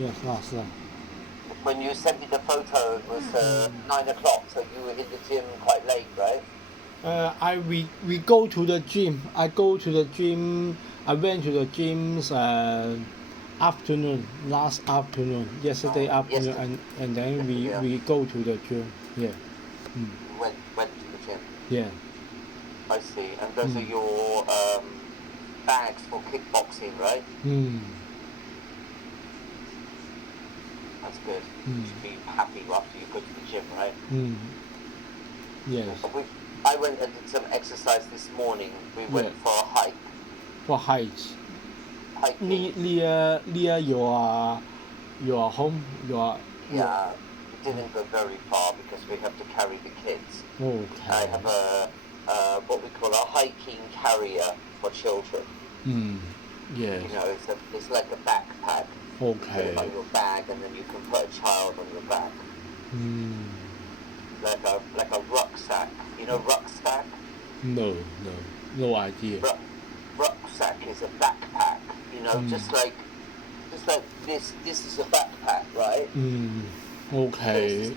yes, 是啊。When you sent me the photo, it was 9 o'clock, so you were in the gym quite late, right? We go to the gym. I go to the gym. I went to the gym's afternoon, last afternoon, yesterday afternoon, and then we go to the gym. Yeah. Went to the gym. Yeah. I see. And those are your bags for kickboxing, right? That's good. You should be happy after you go to the gym, right? Yes. I went and did some exercise this morning. We went for a hike. For hikes. Hiking. Near your home, Yeah. We didn't go very far because we have to carry the kids. Okay. I have what we call a hiking carrier for children. Yes. You know, it's like a backpack. Okay. You put it on your bag, and then you can put a child on your back. Like a rucksack. You know rucksack? No idea. Rucksack is a backpack. You know, just like this. This is a backpack, right? Okay. So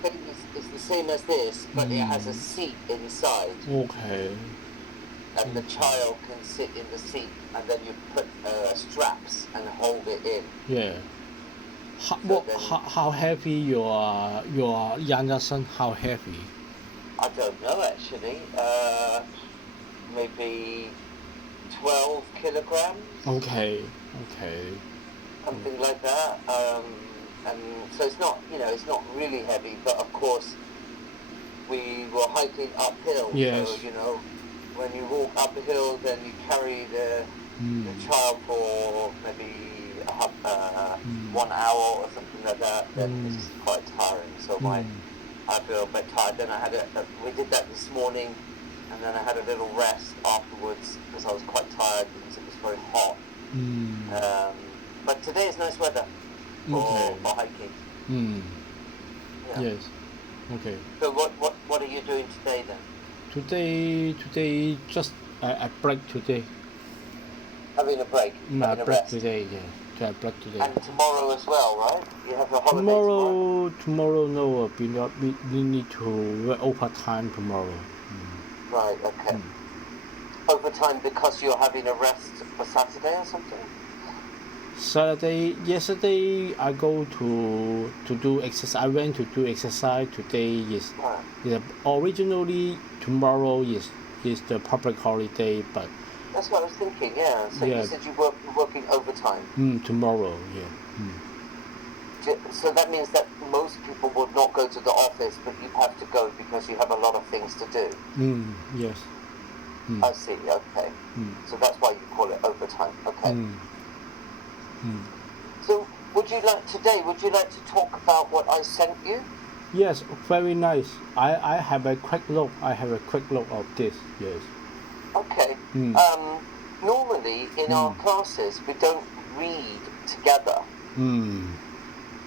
it's the same as this, but it has a seat inside. Okay. And the child can sit in the seat, and then you put straps and hold it in. Yeah. How heavy your younger son? How heavy? I don't know actually. Maybe 12 kilograms. Okay. Something like that. And so it's not, it's not really heavy, but of course we were hiking uphill. Yes. So, when you walk up a hill, then you carry the child for maybe 1 hour or something like that. Then it's quite tiring. So I feel a bit tired. Then we did that this morning, and then I had a little rest afterwards because I was quite tired because it was very hot. But today is nice weather for hiking. Yeah. Yes. Okay. So what are you doing today then? Today just a break today. Having a break. A break today, yeah. A break today. And tomorrow as well, right? You have a holiday tomorrow no, we need to work overtime tomorrow. Right, okay. Overtime because you're having a rest for Saturday or something? Yesterday I go to do exercise. I went to do exercise. Today is originally tomorrow is the public holiday, but that's what I was thinking. Yeah. So you said you're working overtime. Tomorrow, yeah. So that means that most people would not go to the office, but you have to go because you have a lot of things to do. Yes. I see. Okay. So that's why you call it overtime. Okay. So would you like to talk about what I sent you? Yes, very nice. I have a quick look. Of this. Yes. Okay. Normally in our classes we don't read together.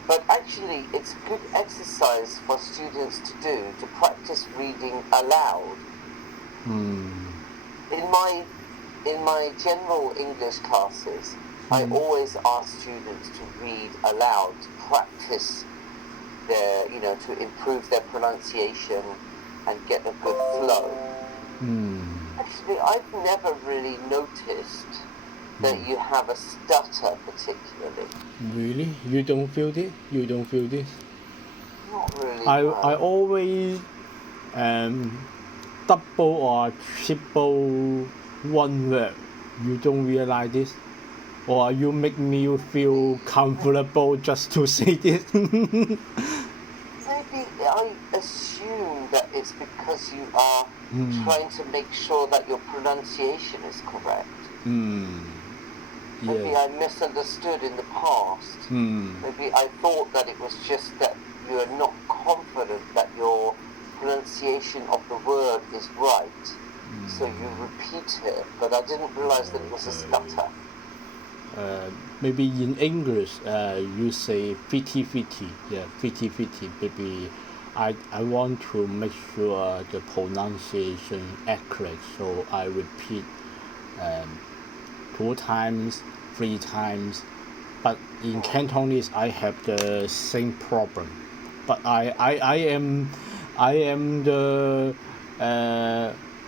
But actually it's good exercise for students to do to practice reading aloud. In my general English classes, I always ask students to read aloud, to practice to improve their pronunciation and get a good flow. Actually, I've never really noticed that you have a stutter particularly. Really? You don't feel this? Not really. I always double or triple one word. You don't realize this? Or you make me feel comfortable just to say this? Maybe I assume that it's because you are trying to make sure that your pronunciation is correct. Maybe I misunderstood in the past. Maybe I thought that it was just that you are not confident that your pronunciation of the word is right. So you repeat it, but I didn't realize that it was a stutter. Maybe in English, you say 50-50. Yeah, 50-50. Maybe I want to make sure the pronunciation accurate, so I repeat 2 times, 3 times, but in Cantonese I have the same problem. But I am the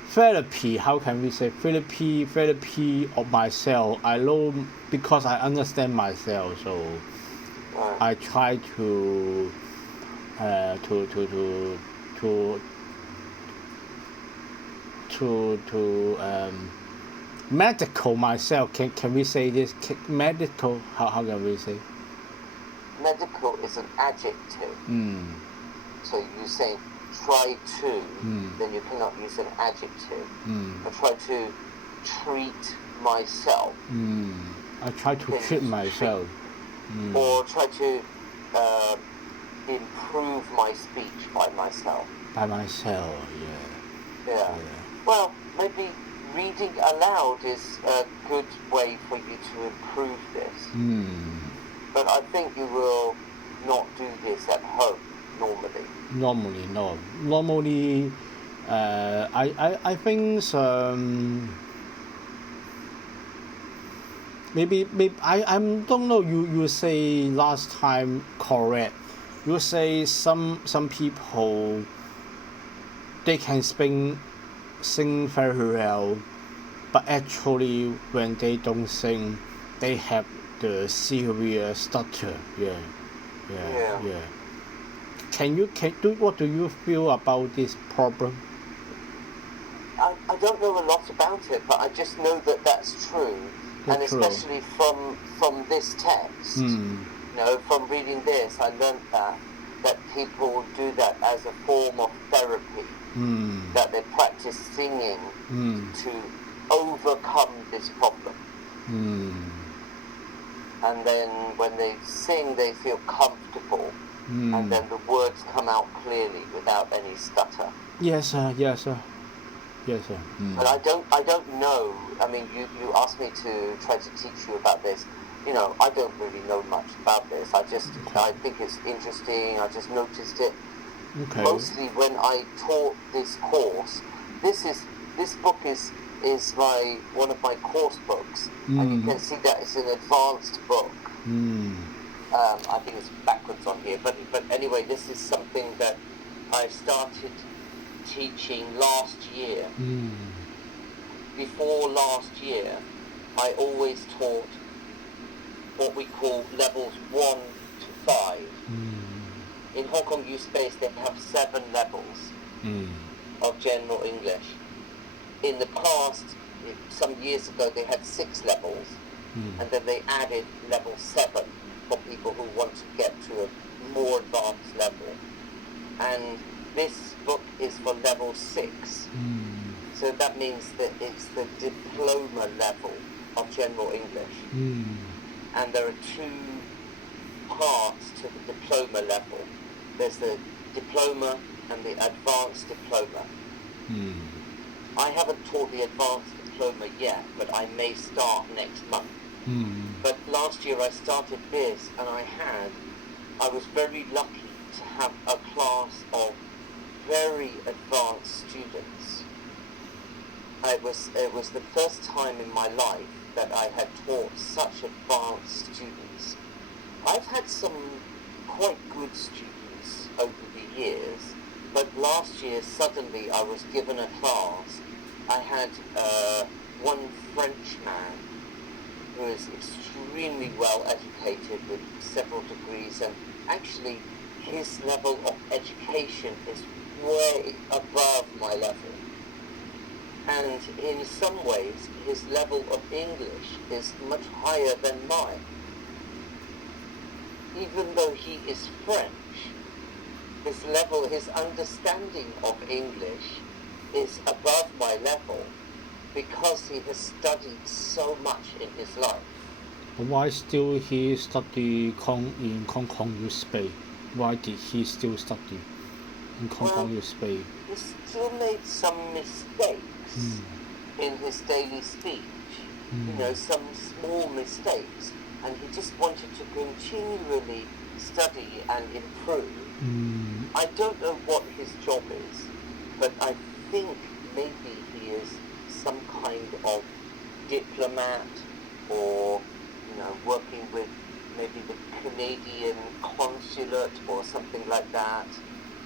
therapy. How can we say therapy of myself? I know because I understand myself, so I try to medical myself. Can we say this? Medical. How can we say? Medical is an adjective. So you say try to, then you cannot use an adjective. I try to treat myself. I try to treat myself. Or try to improve my speech by myself. By myself, Yeah. Well, maybe reading aloud is a good way for you to improve this. But I think you will not do this at home normally. Normally, no. Normally, I think maybe I don't know. You say last time correct. You say some people they can sing very well, but actually when they don't sing, they have the serious stutter. Yeah. What do you feel about this problem? I don't know a lot about it, but I just know that that's true. And especially from this text, from reading this, I learned that people do that as a form of therapy, that they practice singing to overcome this problem. And then when they sing, they feel comfortable, and then the words come out clearly without any stutter. Yes, sir. But I don't know. I mean, you asked me to try to teach you about this. I don't really know much about this. I think it's interesting. I just noticed it. Okay. Mostly when I taught this course. This book is one of my course books, and you can see that it's an advanced book. I think it's backwards on here, but anyway, this is something that I started teaching last year. Before last year, I always taught what we call levels 1 to 5. In Hong Kong U Space, they have 7 levels of general English. In the past, some years ago, they had 6 levels, and then they added level 7 for people who want to get to a more advanced level. And this book is for level 6. So that means that it's the diploma level of general English. And there are 2 parts to the diploma level. There's the diploma and the advanced diploma. I haven't taught the advanced diploma yet, but I may start next month. But last year I started this, and I was very lucky to have a class of very advanced students. It was the first time in my life that I had taught such advanced students. I've had some quite good students over the years, but last year suddenly I was given a class. I had one Frenchman who is extremely well educated with several degrees, and actually his level of education is way above my level. And in some ways, his level of English is much higher than mine. Even though he is French, his understanding of English is above my level because he has studied so much in his life. Why still he study in Hong Kong U Space? Why did he still study in Hong Kong U Space? He still made some mistakes in his daily speech. Some small mistakes, and he just wanted to continually study and improve. I don't know what his job is, but I think maybe he is some kind of diplomat, or working with maybe the Canadian consulate or something like that.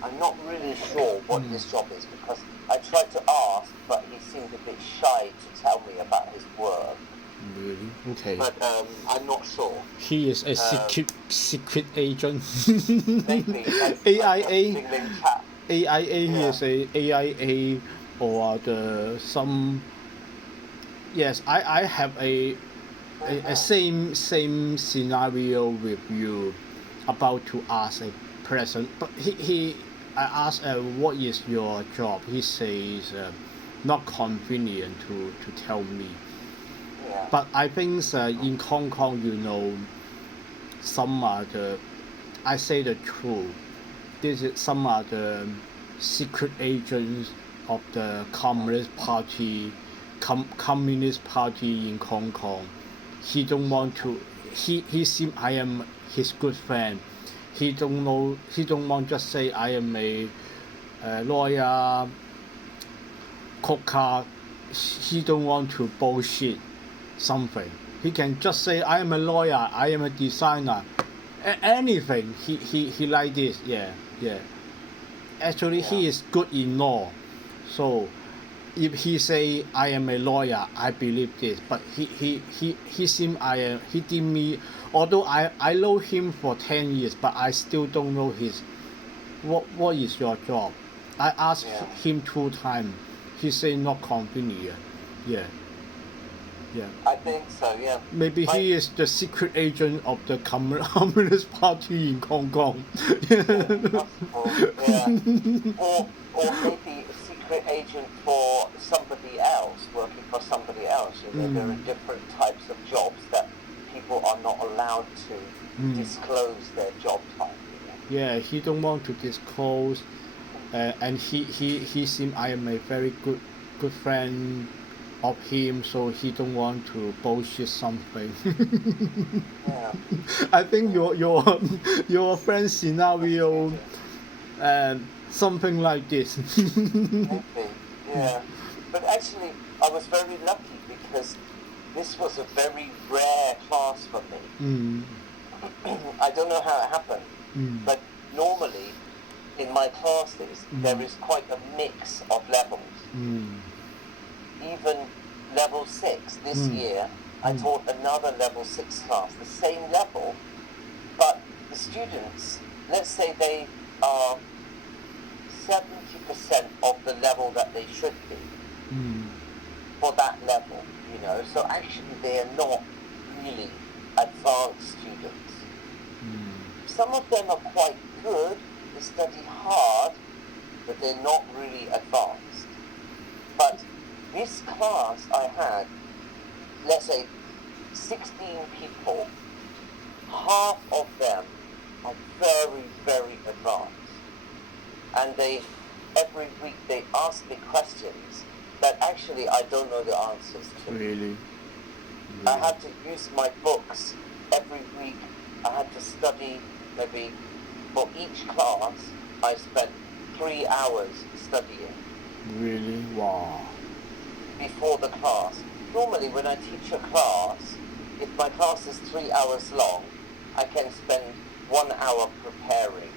I'm not really sure what his job is because I tried to ask, but he seemed a bit shy to tell me about his work. Really? Okay. But I'm not sure. He is a secret agent. Maybe like AIA. AIA. He is a AIA or the some. Yes, I have a same scenario with you about to ask a person, but I asked what is your job. He says not convenient to tell me. Yeah. But I think in Hong Kong, some are the, I say the truth. Some are the secret agents of the Communist Party in Hong Kong. He don't want to. He seem I am his good friend. He don't want just say I am a lawyer, coca. He don't want to bullshit something. He can just say I am a lawyer, I am a designer, anything. He like this. Yeah. Actually, he is good in law, so if he say I am a lawyer, I believe this. But he seem he give me, although I know him for 10 years, but I still don't know his what is your job. I asked him 2 times. He say not convenient. Yeah. I think so. Yeah. Maybe he is the secret agent of the Communist Party in Hong Kong. Possible, yeah. Or maybe a secret agent for somebody else, working for somebody else. There are different types of jobs that people are not allowed to disclose their job title. Yeah, he don't want to disclose, and he seem I am a very good friend of him, so he don't want to bullshit something. Yeah. I think your friend scenario, something like this. Maybe, yeah. But actually, I was very lucky because this was a very rare class for me. I don't know how it happened, but normally in my classes there is quite a mix of levels. Even level 6 this year, I taught another level 6 class, the same level, but the students, let's say they are 70% of the level that they should be for that level, so actually they are not really advanced students. Some of them are quite good, they study hard, but they're not really advanced. But this class I had, let's say 16 people, half of them are very, very advanced. And every week they ask me questions that actually I don't know the answers to. Really? I had to use my books every week. I had to study maybe for each class. I spent 3 hours studying. Really? Wow. Before the class. Normally when I teach a class, if my class is 3 hours long, I can spend 1 hour preparing.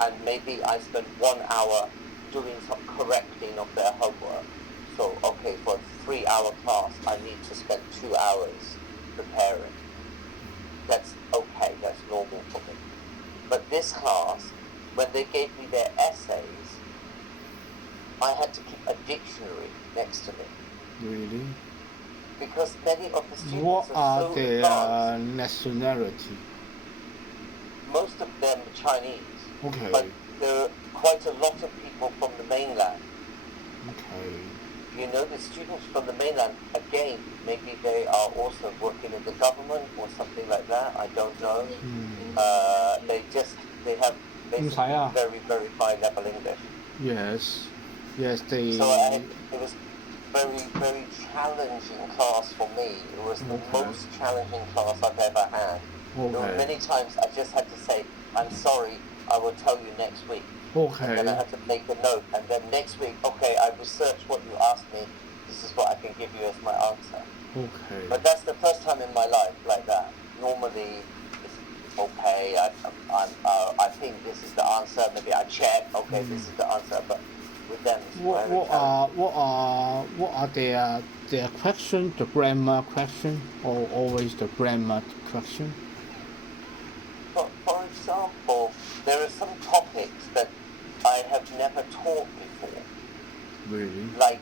And maybe I spend 1 hour doing some correcting of their homework. So, okay, for a 3 hour class, I need to spend 2 hours preparing. That's okay, that's normal for me. But this class, when they gave me their essays, I had to keep a dictionary next to me. Really? Because many of the students What are are so their advanced. nationality? Most of them are Chinese. Okay. But there are quite a lot of people from the mainland. Okay. The students from the mainland, again, maybe they are also working in the government or something like that, I don't know. They have basically very, very high level English. Yes, they... So it was very, very challenging class for me. It was the most challenging class I've ever had. There were many times I just had to say, I'm sorry, I will tell you next week. Okay. And then I had to make a note. And then next week, okay, I researched what you asked me. This is what I can give you as my answer. Okay. But that's the first time in my life like that. normally it's okay. I think this is the answer. Maybe I check. Okay, this is the answer. But with them, it's very challenging. What are their question? The grammar question, or always the grammar question? For example, there are some topics that I have never taught before. Really? Like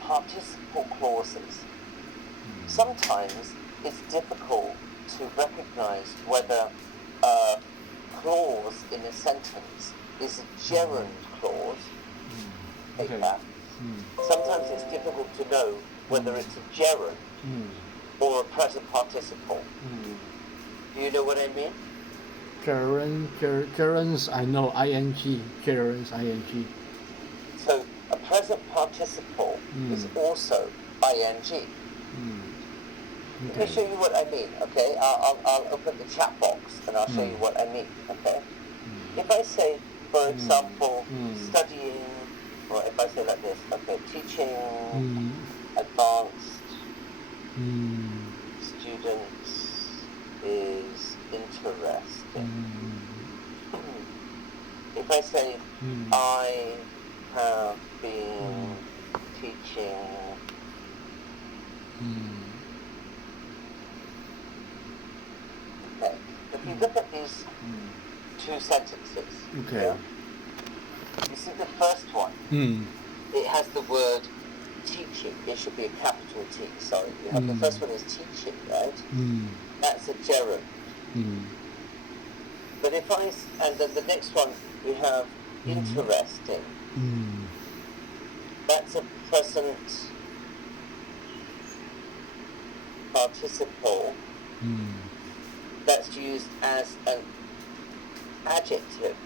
participle clauses. Sometimes it's difficult to recognize whether a clause in a sentence is a gerund clause. Take Okay. that. Sometimes it's difficult to know whether it's a gerund or a present participle. Do you know what I mean? Gerunds, I know, ing, gerunds, ing. So a present participle is also ing. Let me show you what I mean, okay? I'll open the chat box and I'll show you what I mean, okay? If I say, for example, studying, or if I say like this, okay, teaching advanced students is interesting. If I say, I have been teaching okay. If you look at these two sentences, Okay. you see the first one, it has the word teaching. It should be a capital T, sorry. You have the first one is teaching, right? That's a gerund. But if and then the next one we have interesting. That's a present participle that's used as an adjective.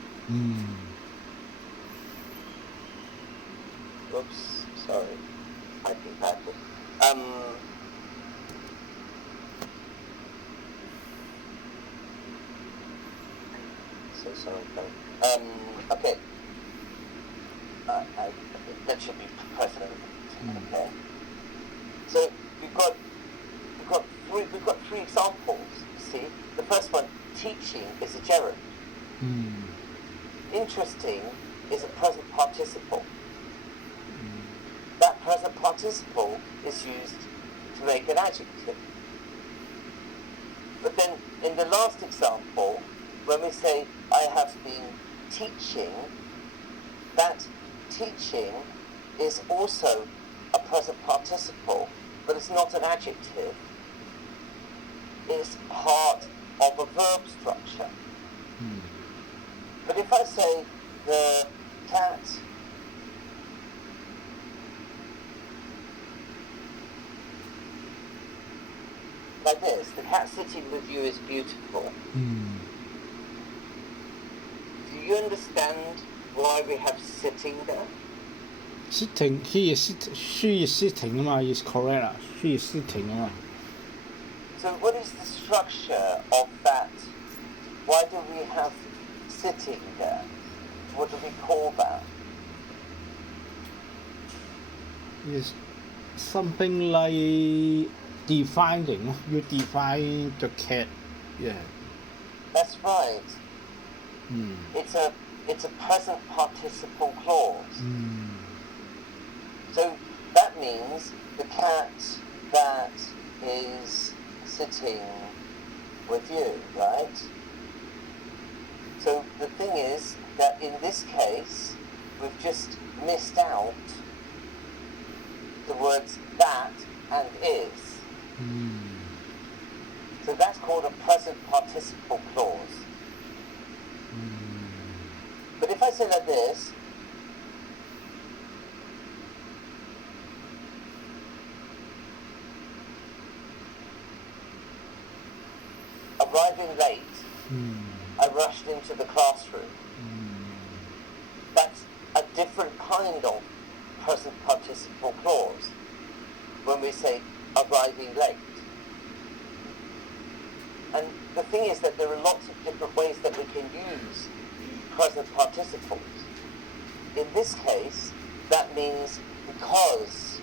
Oops, sorry, I think backward. So sorry, okay. That should be present. Okay. So we've got three examples. See, the first one, teaching, is a gerund. Interesting is a present participle. That present participle is used to make an adjective. But then in the last example, when we say I have been teaching, that teaching is also a present participle, but it's not an adjective. It's part of a verb structure. But if I say the cat like this, the cat sitting with you is beautiful. Do you understand why we have sitting there? Sitting, she is sitting, is correct. She is sitting. So what is the structure of that? Why do we have sitting there? What do we call that? It's something like defining. You define the cat. Yeah. That's right. It's a present participle clause. So that means the cat that is sitting with you, right? So the thing is that in this case, we've just missed out the words that and is. So that's called a present participle clause. But if I say like this, arriving late, I rushed into the classroom. That's a different kind of present participle clause when we say arriving late. And the thing is that there are lots of different ways that we can use present participles. In this case, that means because.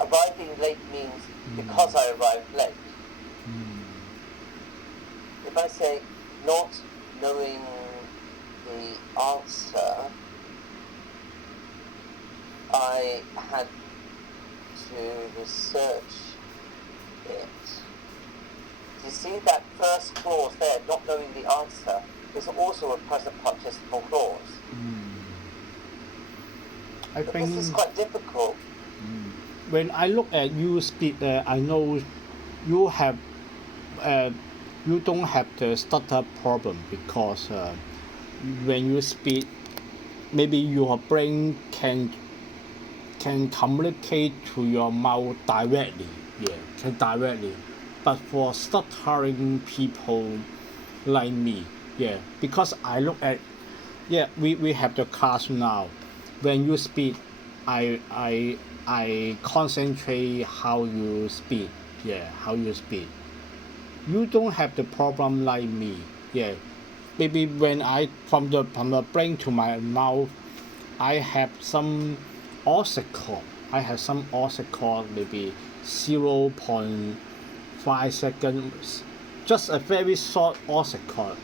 arriving late means because I arrived late. If I say not knowing the answer, I had to research it. You see that first clause there, not knowing the answer, is also a present participle clause. I But think this is quite difficult. when I look at you speak, I know you have you don't have the stutter problem because when you speak, maybe your brain can communicate to your mouth directly, can directly. But for stuttering people like me, because I look at, we have the class now. When you speak, I concentrate how you speak, how you speak. You don't have the problem like me, Maybe when I from the brain to my mouth, I have some obstacle. Maybe 0.5 seconds, just a very short obstacle,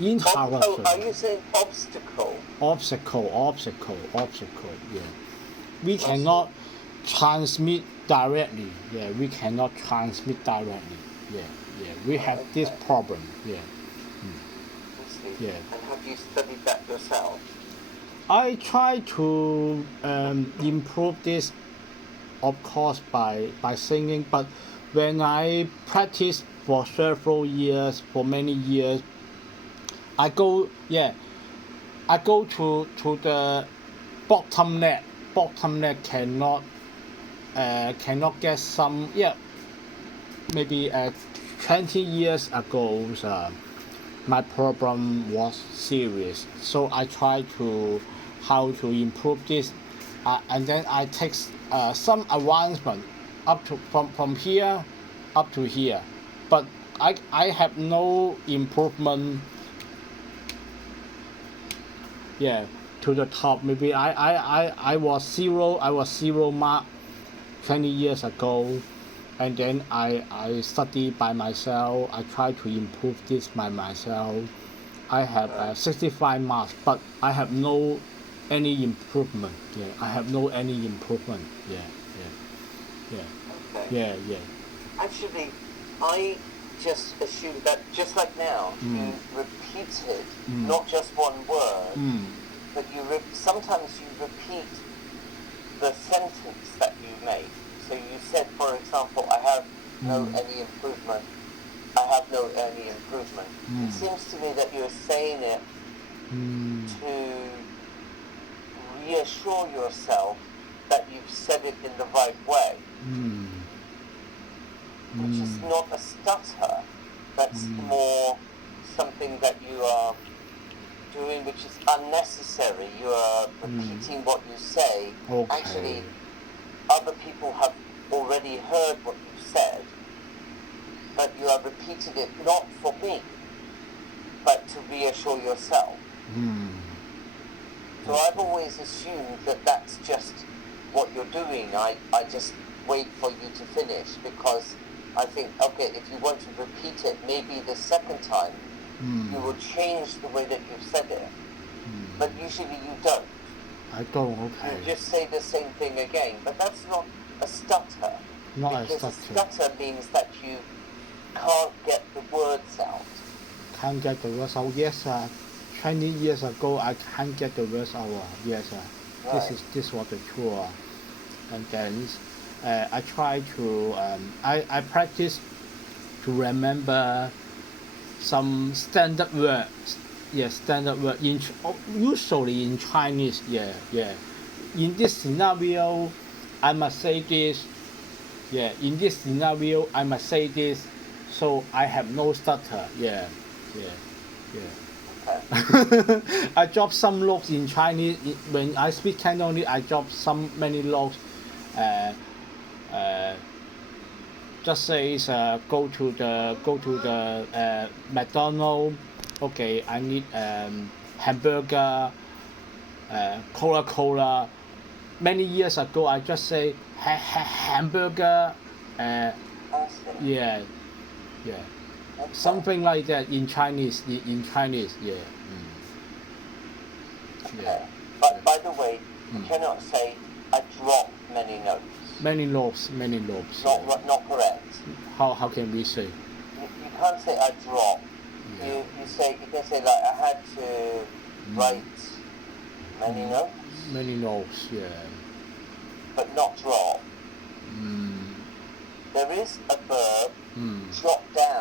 interruption. Are you saying obstacle? Obstacle, We cannot transmit directly, We have this problem, And have you studied that yourself? I try to improve this, of course, by singing. But when I practice for several years, for many years, I go to the bottom net. Bottom net cannot get some, maybe 20 years ago. My problem was serious, so I try to how to improve this, and then I take some advancement up to from here up to here, but I have no improvement, to the top. Maybe I was zero mark 20 years ago. And then I study by myself. I try to improve this by myself. I have 65 marks, but I have no any improvement. I have no any improvement. Okay. Actually, I just assumed that just like now, you repeated not just one word, but sometimes you repeat the sentence that you made. So you said, for example, I have no any improvement. I have no any improvement. It seems to me that you're saying it to reassure yourself that you've said it in the right way, which is not a stutter. That's more something that you are doing which is unnecessary. You are repeating what you say. Okay. Actually, other people have already heard what you've said, but you are repeating it not for me, but to reassure yourself. So I've always assumed that that's just what you're doing. I just wait for you to finish because I think, okay, if you want to repeat it, maybe the second time you will change the way that you've said it. But usually you don't. I don't, okay. You just say the same thing again, but that's not a stutter. Because a stutter means that you can't get the words out. Can't get the words out. Yes, 20 years ago I can't get the words out. Yes, Right. this was the truth. And then I try to I practice to remember some standard words. Standard word usually in Chinese. In this scenario, I must say this. In this scenario, I must say this. So I have no stutter. I drop some looks in Chinese. When I speak Cantonese, I drop many looks. Just says go to the McDonald's. Okay, I need hamburger, Coca-Cola. many years ago, I just say hamburger. I see. Yeah, yeah, Okay. something like that in Chinese. In Chinese, yeah. Okay. Yeah. But by the way, you cannot say I dropped many notes. Many lobes, many lobes. Not correct. How can we say? You can't say I dropped. Yeah. You can say like I had to write many notes, Many lobes, yeah. but not drop. Mm. There is a verb, Mm. drop down.